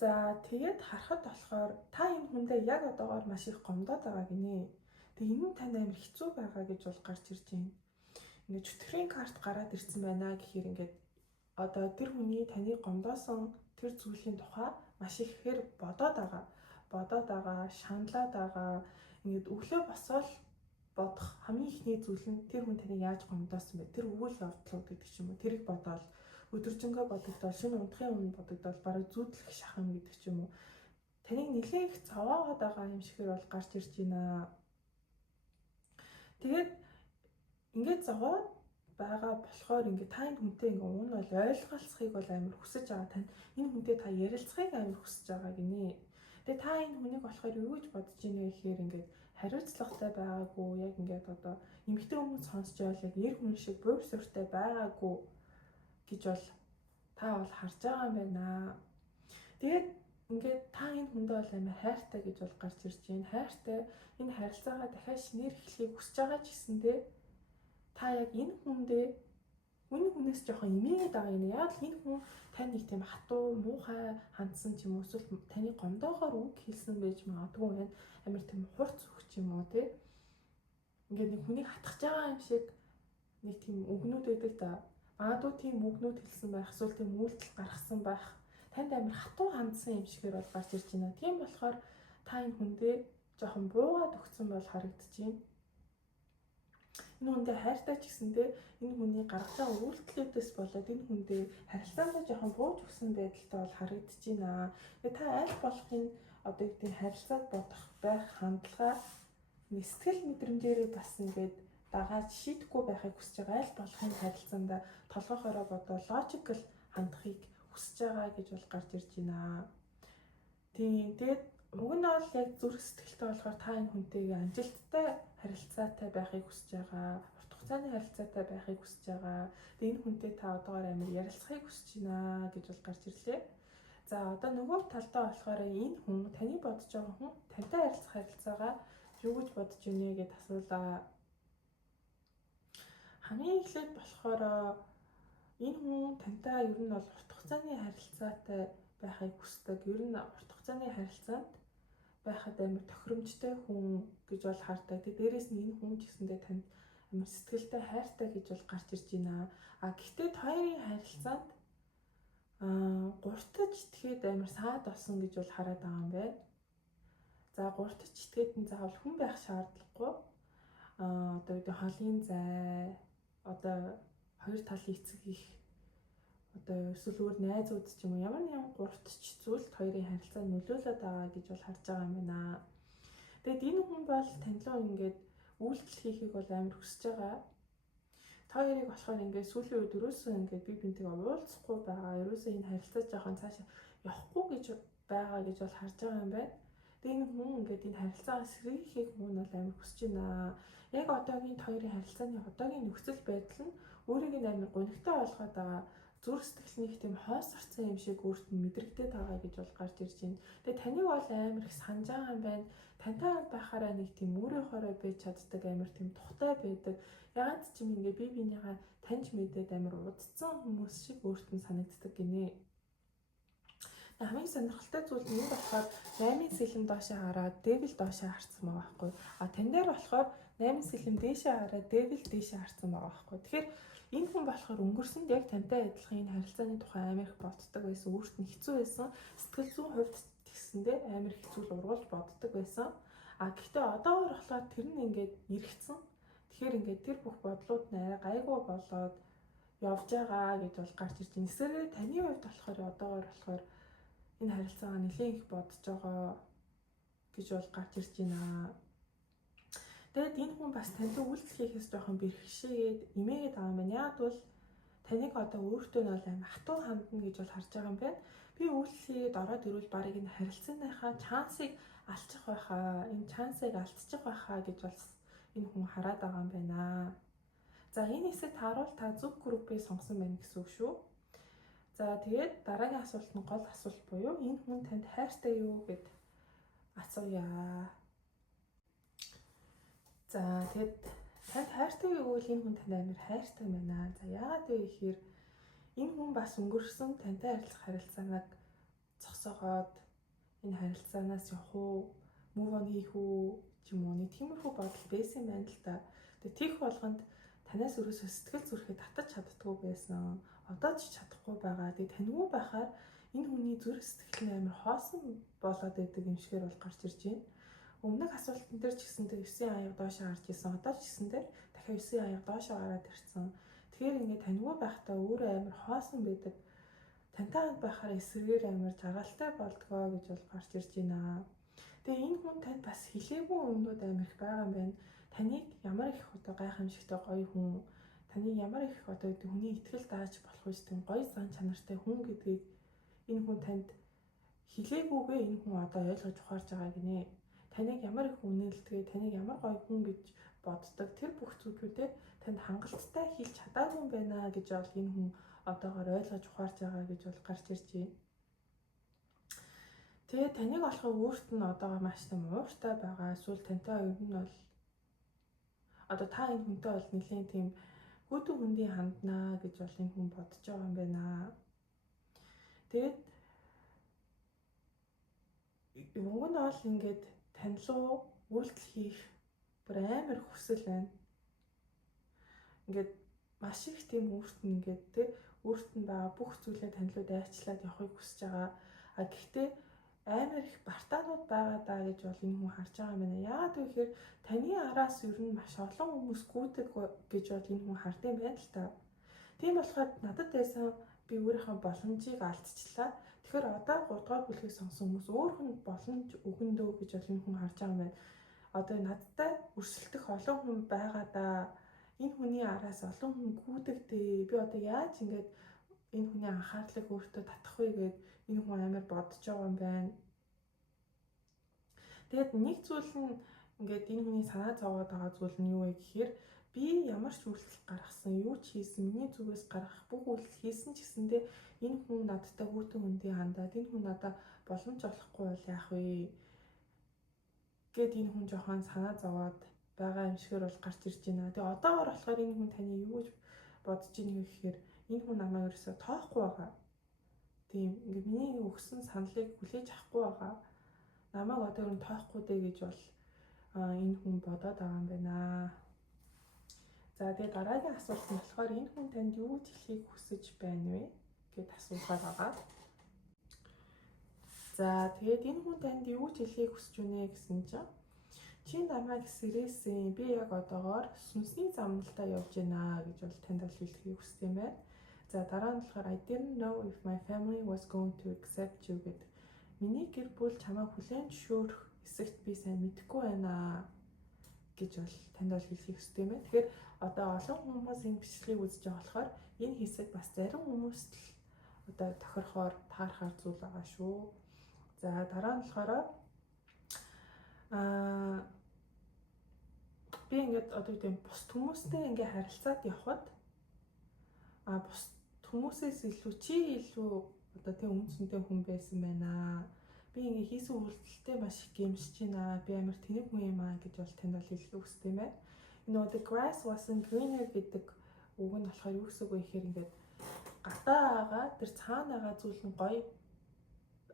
За тэгээд харахад болохоор та энэ хүндээ яг одоогоор маш их гомдоод байгаа гинэ. Тэгээ энэ нь танд амар хэцүү байгаа гэж бол гарч ирж байна. Ингээд чөтгөрийн карт гараад ирсэн байна гэхээр ингээд одоо тэр хүний таны гомдоосон тэр зүйлийн тухай маш ихээр бодоод байгаа, шаналаад байгаа. Ингээд өглөө босоод бодох хамгийн ихний зүйл нь тэр хүн таныг яаж гомдоосон бэ? Тэр үйл явдлууд гэдэг ч юм уу. Тэрийг бодоод өдөржингөө бодогдол, шинэ унтахын өмнө бодогдол, бараг зүүдлэх шахам гэдэг ч юм уу. Таныг нэлээд их зовоогоод байгаа юм шигээр бол гарч ирж байна. Тэгээд ингээд зовоод байгаа болохоор ингээд та энэ хүнтэй ингээд уг нь бол ойлголцохыг бол амар хүсэж байгаа. Тань энэ хүнтэй та ярилцахыг амар хүсэж байгаа гинэ. Тэгээ та энэ хүнийг болохоор юу гэж бодож ийнэ гэхээр ингээд хариуцлагатай байгаагүй, яг ингээд одоо эмэгтэй хүмүүс сонсч байвал яг нэр хүн шиг буур суурьтай байгаагүй гэж бол та бол харж байгаа юм байна. Тэгээд ингээд та энэ хүндээ бол амар хайртай гэж бол гарч ирж байна. Хайртай энэ харилцаагаа дахиад шинээр эхлэхийг хүсэж байгаа ч гэсэндээ та яг энэ хүнээс жоохон эмээгээд байгаа юм. Яг л энэ хүн тань нэг тийм хатуу, муухай хандсан ч юм уу, эсвэл таны гомдоогоор үг хэлсэн байж магадгүй байна. Амар тийм хурц өгч юм уу те. Ингээд нэг хүнийг хатгах байгаа юм шиг нэг тийм үгнүүд байдаг да. Магадгүй тийм үгнүүд хэлсэн байх, эсвэл тийм үйлдэл гаргасан байх. Танд амар хатуу хандсан юм шигээр бол гарч ирж байна. Тийм болохоор та энэ хүндээ жоохон буугаад өгсөн бол харагдаж байна. Энэ хүндээ хайртай ч гэсэндээ энэ хүний гаргаж байгаа үйлдэлүүдээс болоод энэ хүндээ харилцаандаа жоохон бууж өгсөн байдалтай бол харагдаж байна. Тэгээ та аль болох энэ одоо гэдэг харилцааг бодох байх хандлага нэг сэтгэл мэдрэмжээрээ бас ингээд дагаад шийдэхгүй байхыг хүсэж байгаа. Аль болох энэ харилцаандаа толгойхороо бодоо логикл хандахыг хүсэж байгаа гэж бол гарч ирж байна. Тэгээд уг нь бол яг зүрх сэтгэлтэй болохоор та энэ хүнтэйгээ амжилттай харилцаатай байхыг хүсэж байгаа. Урт хугацааны харилцаатай байхыг хүсэж байгаа. Тэгээ энэ хүнтэй та одоогоор амар ярилцахыг хүсэж байна гэж бол гарч ирлээ. За одоо нөгөө талдаа болохоор энэ хүн таны бодож байгаа хүн тантай харилцах харилцаагаа юу гэж бодож байна гэд асуулаа. Хамгийн эхлээд болохоор энэ хүн тантай ер нь бол урт хугацааны харилцаатай байхыг хүсдэг. Ер нь урт хугацааны харилцаанд байхад амар тохиромжтой хүн гэж бол хардаг. Тэгээ дээрэс нь энэ хүн ч гэсэндээ танд амар сэтгэлтэй хайртай гэж бол гарч ирж байна. Гэхдээ хоёрын харилцаанд гуртаж итгээд амар саад болсон гэж бол хараад байгаа юм байна. За гуртаж итгээд нь заавал хүн байх шаардлагагүй. Одоо үүдээ холын зай, одоо хоёр талын эцэг их, одоо эсвэл өөр найзууд ч юм уу ямар нэгэн гуртч зүйлд хоёрын харилцаа нөлөөлөд байгаа гэж бол харж байгаа юм байна. Тэгэд энэ хүн бол танилуу ингээд үйлдэл хийхийг бол амар хүсэж байгаа. Та хоёрыг болохоор ингээд сүүлийн үед өрөөсөө ингээд бие бинтэйгээ уулзахгүй байгаа. Ерөөсөө энэ харилцаа жоохон цаашаа явахгүй гэж байгаа гэж бол харж байгаа юм байна. Тэгээ энэ хүн ингээд энэ харилцаагаа сэргийхийг хүн бол амар хүсэж байна. Яг одоогийн хоёрын харилцааны одоогийн нөхцөл байдал нь өөрийг амар гонигтой болгоод байгаа. Зүрх сэтгэлнийх тийм хойс орсон юм шиг өөрт нь мэдрэгдээд байгаа гэж бол гарч ирж байна. Тэгээ таныг бол амар их санаж байгаа юм байна. Тантай байхаараа нэг тийм өөрийнхоороо байж чаддаг амар тийм тухтай байдаг. Ягаад ч юм ингээ бие биенийгаа таньж мэдээд амар удцсан хүмүүс шиг өөрт нь санагддаг гинэ. Хамгийн сонирхолтой зүйл нь болохоор 8 сэлэм доошоо хараад дэвил доошоо харсан байгаа байхгүй. Тань дээр болохоор 8 сэлэм дээшээ хараад дэвил дээшээ харсан байгаа байхгүй. Тэгэхээр энэ хүн болохоор өнгөрсөнд яг тантай адилхан энэ харилцааны тухай амар их боддог байсан. Өөрт нь хэцүү байсан. Сэтгэл зүйн хувьд тэгсэндээ амар хэцүү л ургуулж боддог байсан. Гэхдээ одоогор болохоор тэр нь ингээд эргэцсэн. Тэгэхээр ингээд тэр бүх бодлууд нь гайгүй болоод явж байгаа гэж бол гарч ирж байна. Эсвэл таны хувьд болохоор одоогор болохоор энэ харилцаагаа нэлээд их бодож байгаа гэж бол гарч ирж байна. Тэгэд энэ хүн бас тантай үйлдэл хийхээс жоохон бэрхшээгээд эмээгээд байгаа юм байна. Яг бол таныг одоо өөртөө нь бол амар хатуу хандна гэж бол харж байгаа юм байна. Би үйлдэлээд ороод ирвэл барыг энэ харилцааныхаа шансыг алчих байхаа, энэ шансыг алдчих байхаа гэж бол энэ хүн хараад байгаа юм байна. За энэ хэсэгт харуул та зөв группээ сонгосон байна гэсэн үг шүү. За тэгээд дараагийн асуулт нь гол асуулт буюу энэ хүн танд хайртай юу гэд асууя. За тэгэд танд хайртай юу гэвэл энэ хүн танд амар хайртай байна. За яагаад вэ гэхээр энэ хүн бас өнгөрсөн тантай харилцах харилцаанаг зогсоогоод энэ харилцаанаас явах уу, move on хийх үү ч юм уу нэг тиймэрхүү бодол байсан байна л да. Тэгээд тийх болгонд танаас өрөөсөө сэтгэл зүрхээ татаж чаддгүй байсан. Одоо ч чадахгүй байгаа. Тэгээд таньгүй байхаар энэ хүний зүрх сэтгэл нь амар хоосон болоод байдаг юм шигээр бол гарч ирж байна. Өмнөх асуултан дээр ч гэсэнтэй 9 аяга доошоо гарч ирсэн. Одоо ч гэсэнтэй дахиад 9 аяга доошоо гараад ирсэн. Тэгэхээр ингээд таньгүй байхдаа өөрөө амар хоосон байдаг. Тантай хамт байхаар эсрэгээр амар жаргалтай болдгоо гэж бол гарч ирж байна. Тэгээ энэ хүн танд бас хэлээгүй өмнөд амар их байгаа юм байна. Таныг ямар их одоо гайхамшигтай гоё хүн, таныг ямар их одоо хүний итгэл дааж болох вэ гэдэг гоё сан чанартай хүн гэдгийг энэ хүн танд хэлээгүйгээ энэ хүн одоо ойлгож ухаарж байгаа гинэ. Таныг ямар их үнэлдэг, таныг ямар гоё хүн гэж боддог тэр бүх зүйлүүдээ танд хангалттай хэлж чадаагүй юм байна гэж бол энэ хүн одоогоор ойлгож ухаарж байгаа гэж бол гарч ирж байна. Тэгээ таныг болохоо өөрт нь одоогоор маш том ууртай байгаа. Эсвэл тантай ер нь бол одоо та энэ хүнтэй бол нэлээд тийм хүйтэн хүндий ханднаа гэж бол энэ хүн бодож байгаа юм байна. Тэгээд уг нь бол ингээд тань руу үйлдэл хийх бүр амар хүсэл байна. Ингээд маш их тийм өөрт нь ингээд тэг өөрт нь байгаа бүх зүйлээ тань руу дайчлаад явахыг хүсэж байгаа. Гэхдээ амар их бартаанууд байгаа даа гэж бол энэ хүн харж байгаа юм байна. Яагаад гэвэл таны араас ер нь маш олон хүмүүс гүйдэг гэж бол энэ хүн хардсан байна л та. Тийм болохоор надад байсан би өөрийнхөө боломжийг алдчихлаа. Тэгэхээр одоо 3 дугаар бүлгийг сонсон хүмүүс өөрх нь боломж өгөндөө гэж бол энэ хүн харж байгаа юм байна. Одоо надтай өрсөлдөх олон хүн байгаа даа. Энэ хүний араас олон хүн гүйдэгтэй. Би одоо яаж ингэж энэ хүний анхаарлыг өөртөө татах вэ гэд энэ хүн амар бодож байгаа юм байна. Тэгээд нэг зүйл нь ингээд энэ хүний санаа зовоод байгаа зүйл нь юу вэ гэхээр би ямар ч үйлдэл гаргасан, юу ч хийсэн, миний зүгээс гаргах бүх үйлдэл хийсэн ч гэсэндээ энэ хүн надтай хүйтэн хүндий хандаад энэ хүн надад боломж олохгүй бол яах вэ гэд энэ хүн жоохон санаа зовоод байгаа юм шигээр бол гарч ирж байна. Тэгээ одоогоор болохоор энэ хүн таны юу гэж бодож ийн гэхээр энэ хүн намайг ерөөсө тоохгүй байгаа. Тийм ингээд миний өгсөн саналыг хүлээж авахгүй байгаа. Намайг одоо ер нь тоохгүй дээ гэж бол энэ хүн бодоод байгаа юм байна. За тэгээ дараагийн асуулт нь болохоор энэ хүн танд юу гэж хэлхийг хүсэж байна вэ гэд асуугаар байгаа. За тэгээд энэ хүн танд юу гэж хэлхийг хүсэж байна гэсэн чинь чи намайг сэрээсэн. Би яг одоогоор сүнсний замналтаа явж байна гэж бол танд бол хэлхийг хүсдэг юм байна. За дараа нь болохоор I didn't know if my family was going to accept you гэд миний гэр бүл чамайг хүлээн зөвшөөрөх эсэхт би сайн мэдэхгүй байна гэж бол танд бол хэлхийг хүсдэг юм байна. Тэгэхээр одоо олон хүмүүс энэ бичлэгийг үзэж байгаа болохоор энэ хэсэг бас зарим хүмүүст л одоо тохирохоор таархаар зүйл байгаа шүү. За дараа нь болохоор би ингээд одоо үгүй бус хүмүүстэй ингээ харилцаад явхад бус хүмүүсээс илүү чи илүү одоо тийм үнцэнтэй хүн байсан байна. Би ингээ хийсэн үйлдэлтэй маш их гэмшиж байна. Би амар тэнэг хүн юм аа гэж бол танд бол хэлэх үстэй юм байна. The grass wasn't greener гэдэг үг нь болохоор юу гэсэн үг вэ гэхээр ингээд гадаа байгаа тэр цаана байгаа зүйл нь гоё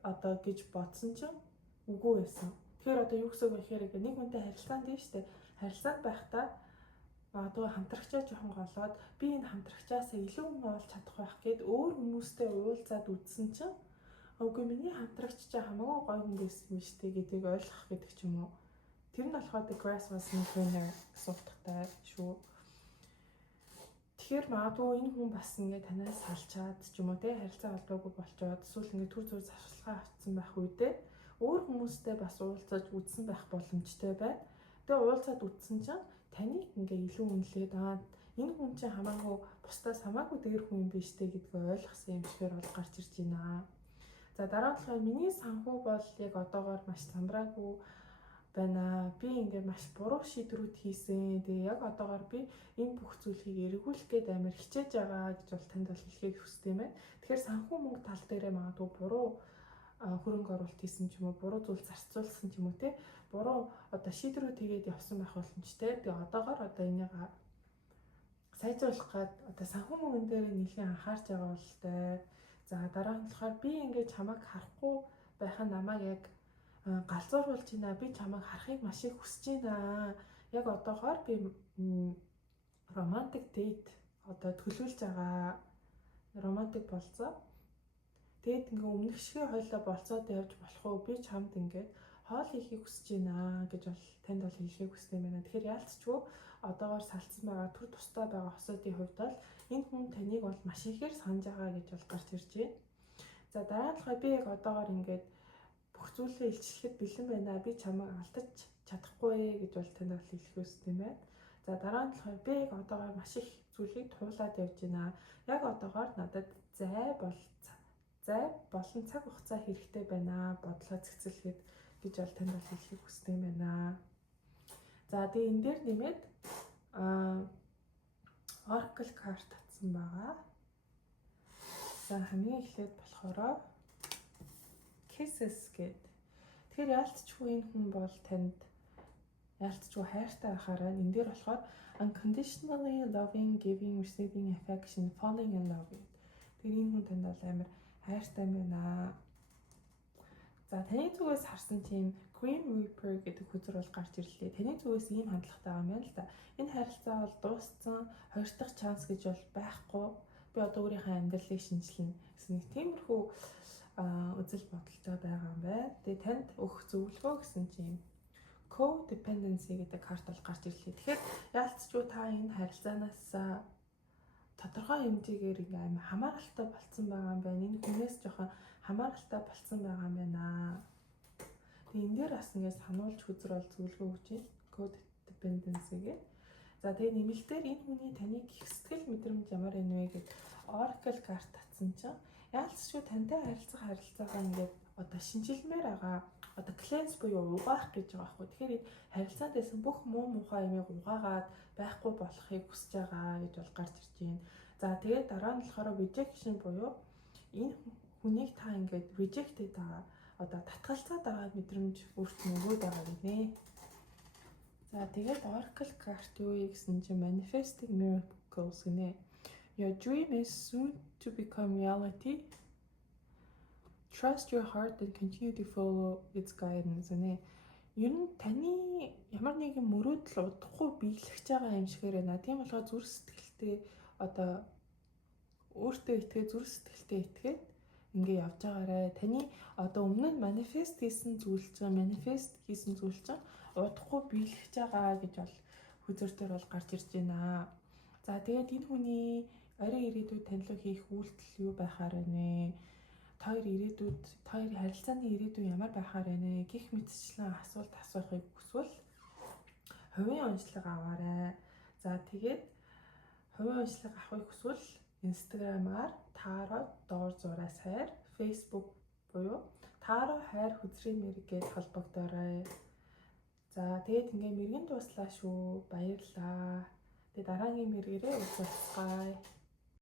одоо гэж бодсон чинь үгүй байсан. Тэгэхээр одоо юу гэсэн үг вэ гэхээр нэг хүнтэй харилцаанд тийм шүү дээ. Харилцаанд байхдаа магадгүй хамтрагчаа жоохон голоод би энэ хамтрагчаасаа илүү хүн олж чадах байх гэд өөр хүмүүстэй уулзаад үзсэн чинь үгүй миний хамтрагч чаа хамаагүй гоё хүн байсан юм шүү дээ гэдгийг ойлгох гэдэг ч юм уу. Тэр нь болохоор the grass wasn't greener асуулттай шүү. Тэгэхээр магадгүй энэ хүн бас ингээ танаас салчаад ч юм уу те харилцаа холбоогүй болчоод эсвэл ингээ төр зур зарчилгаа авцсан байх үедээ өөр хүмүүстэй бас уулзаж үзсэн байх боломжтой байна. Тэгээ уулзаад үзсэн чинь таныг ингээ илүү үнэлээд энэ хүн чинь хамаагүй бусдаас хамаагүй дээр хүн юм биш үү гэдгийг ойлгосон юм шигээр бол гарч ирж байна. За дараа нь болохоор миний санхүү бол яг одоогоор маш самбраагүй байна. Би ингээ маш буруу шийдвэрүүд хийсэн. Тэгээ яг одоогоор би энэ бүх зүйлийг эргүүлэх гээд амар хичээж байгаа гэж бол танд бол хэлхийг хүсдэг юм байна. Тэгэхээр санхүү мөнгө тал дээрээ магадгүй буруу хөрөнгө оруулалт хийсэн ч юм уу, буруу зүйл зарцуулсан ч юм уу те. Буруу одоо шийдвэрүүд хийгээд явсан байх боломжтой. Тэгээ одоогоор одоо энийг сайжруулах гээд одоо санхүү мөнгөн дээр нэлээд анхаарч байгаа болтой. За дараа нь болохоор би ингээд чамайг харахгүй байх нь намайг яг галзууруулж байна. Би чамайг харахыг маш их хүсэж байна. Яг одоогоор би романтик дейт одоо төлөвлөж байгаа. Романтик болцоо. Тэгэд ингээ өмнөх шиг хойлоо болцоод явж болох уу? Би чамд ингээд хоол хийхийг хүсэж байна гэж бол танд бол хэлхийг хүсдэг юм байна. Тэгэхээр яалтчгүй одоогоор салцсан байгаа төр тустай байгаа хосуудын хувьд бол энэ хүн таныг бол маш ихээр санаж байгаа гэж бол гарч ирж байна. За дараа нь болохоор би яг одоогоор ингээд бүх зүйлээ илчлэхэд бэлэн байна. Би чамайг алдаж чадахгүй гэж бол танд бол хэлэх үстэй юм байна. За дараа нь болохоор би яг одоогоор маш их зүйлийг туулаад явж байна. Яг одоогоор надад зай болон цаг хугацаа хэрэгтэй байна. Бодлоо цэцэлэхэд гэж бол танд бол хэлхийг хүсдэг юм байна. За тэгээ энэ дээр нэмээд Oracle card татсан байгаа. За хамгийн эхлээд болохоор Kisses гэдэг. Тэгэхээр яалтчгүй энэ хүн бол танд яалтчгүй хайртай байхаараа энэ дээр болохоор unconditionally loving, giving, receiving affection, falling in love гэдэг. Тэр энэ хүн танд бол амар хайртай байна. За таны зүгээс харсан тийм Grim Reaper гэдэг хүзэр бол гарч ирлээ. Таны зүгээс ийм хандлагатай байгаа юм байна л да. Энэ харилцаа бол дууссан, хоёр дахь шанс гэж бол байхгүй. Би одоо өөрийнхөө амьдралыг шинжилнэ гэсэн нэг тиймэрхүү үзэл бодолтой байгаа юм байна. Тэгээ танд өгөх зөвлөгөө гэсэн чинь codependency гэдэг карт бол гарч ирлээ. Тэгэхээр яалтчгүй та энэ харилцаанаас тодорхой хэмжээгээр ингээм хамааралтай болцсон байгаа юм байна. Энэ хүнээс жоохон хамааралтай болцсон байгаа юм байна. Тэгээ энэ дээр бас ингээд сануулж хүзэр бол зөвлөгөө өгч байна. Codependency гэдэг. За тэгээ нэмэлтээр энэ хүний таныг их сэтгэл мэдрэмж ямар байна вэ гэдэг Oracle карт татсан чинь яалтчгүй тантай харилцаагаа ингээд одоо шинжилмээр байгаа. Одоо cleanse буюу угаах гэж байгаа байхгүй. Тэгэхээр энэ харилцаанд байсан бүх муу мухай юмыг угаагаад байхгүй болохыг хүсэж байгаа гэж бол гарч ирж байна. За тэгээд дараа нь болохоор rejection буюу энэ хүнийг та ингээд rejected байгаа. Одоо татгалзаад байгаа мэдрэмж өөртөө өгөөд байгаа гинэ. За тэгээд Oracle card юу гэсэн чинь manifesting miracles гинэ. Your dream is soon to become reality. Trust your heart and continue to follow its guidance гинэ. Ер нь таны ямар нэгэн мөрөөдөл удахгүй биелэж байгаа юм шигээр байна. Тийм болохоор зүрх сэтгэлтэй одоо өөртөө итгээд зүрх сэтгэлтэй итгээд ингээ явж байгаарай. Таны одоо өмнө нь манифест хийсэн зүйл чинь удахгүй биелэж байгаа гэж бол хүзэр дээр бол гарч ирж байна. За тэгээд энэ хүний орой ирээдүйд танилуу хийх үйлдэл юу байхаар байна вэ? Хоёр харилцааны ирээдүй ямар байхаар байна вэ? Гэх мэтчлэн асуулт асуухыг хүсвэл хувийн онцлог аваарай. За тэгээд хувийн онцлог авахыг хүсвэл Instagram-аар Taro доор зураас хайр, Facebook буюу Taro хайр хүзрийн мэрэг гэж холбогдоорой. За тэгээд ингээ мэрэгэн дуслаа шүү. Баярлалаа. Тэгээд дараагийн мэргээрээ уулзцгаая.